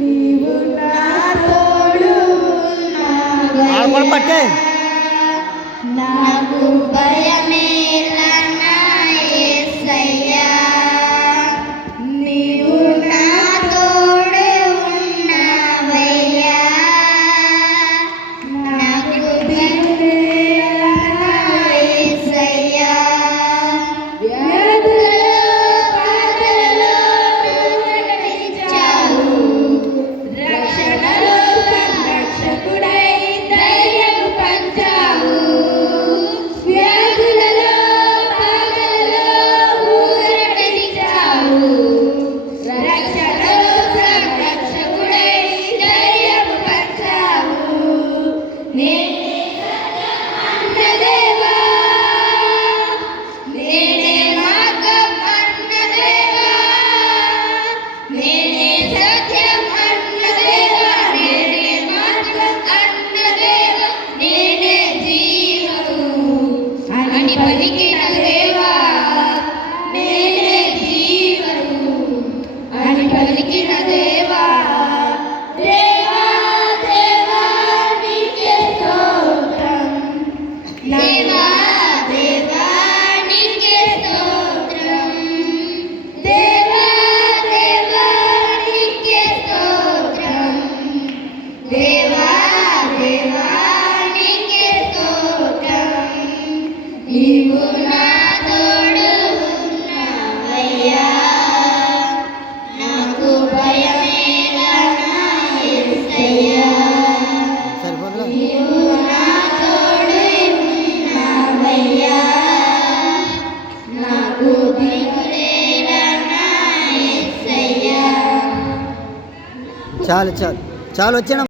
నీవు నా తోడు పట్టే నాకు భయమేలనా యేసయ్యా నీవు నా తోడు ఉన్నావయ్యా నాకు భయమేలనా యేసయ్యా వ్యాధులలో బాధలలో నడిచావు రక్షణలో సంరక్షకుడై ధైర్యం పంచావు వ్యాధులలో బాధలలో ఊరటించావు రక్షణలో సంరక్షకుడై ధైర్యం పంచావు నేనే అన్నదేవా నేనే మార్గం అన్నదేవా నేనే సత్యం అన్నదేవా నేనే మార్గం అన్నదేవా నేనే జీవము అని పలికిన దేవా నేనే జీవము అని పలికిన దేవా దేవా దేవా నీకే స్తోత్రం దేవా దేవా నీకే స్తోత్రం దేవా దేవా నీకే స్తోత్రం దేవా దేవా నీకే స్తోత్రం నీవు నా తోడు ఉన్నావయ్యా నాకు భయమేలనా యేసయ్యా సరిపోదురా నీవు నా తోడు ఉన్నావయ్యా నాకు భయమేలనా యేసయ్యా చాలు చాలు చాలు వచ్చాను.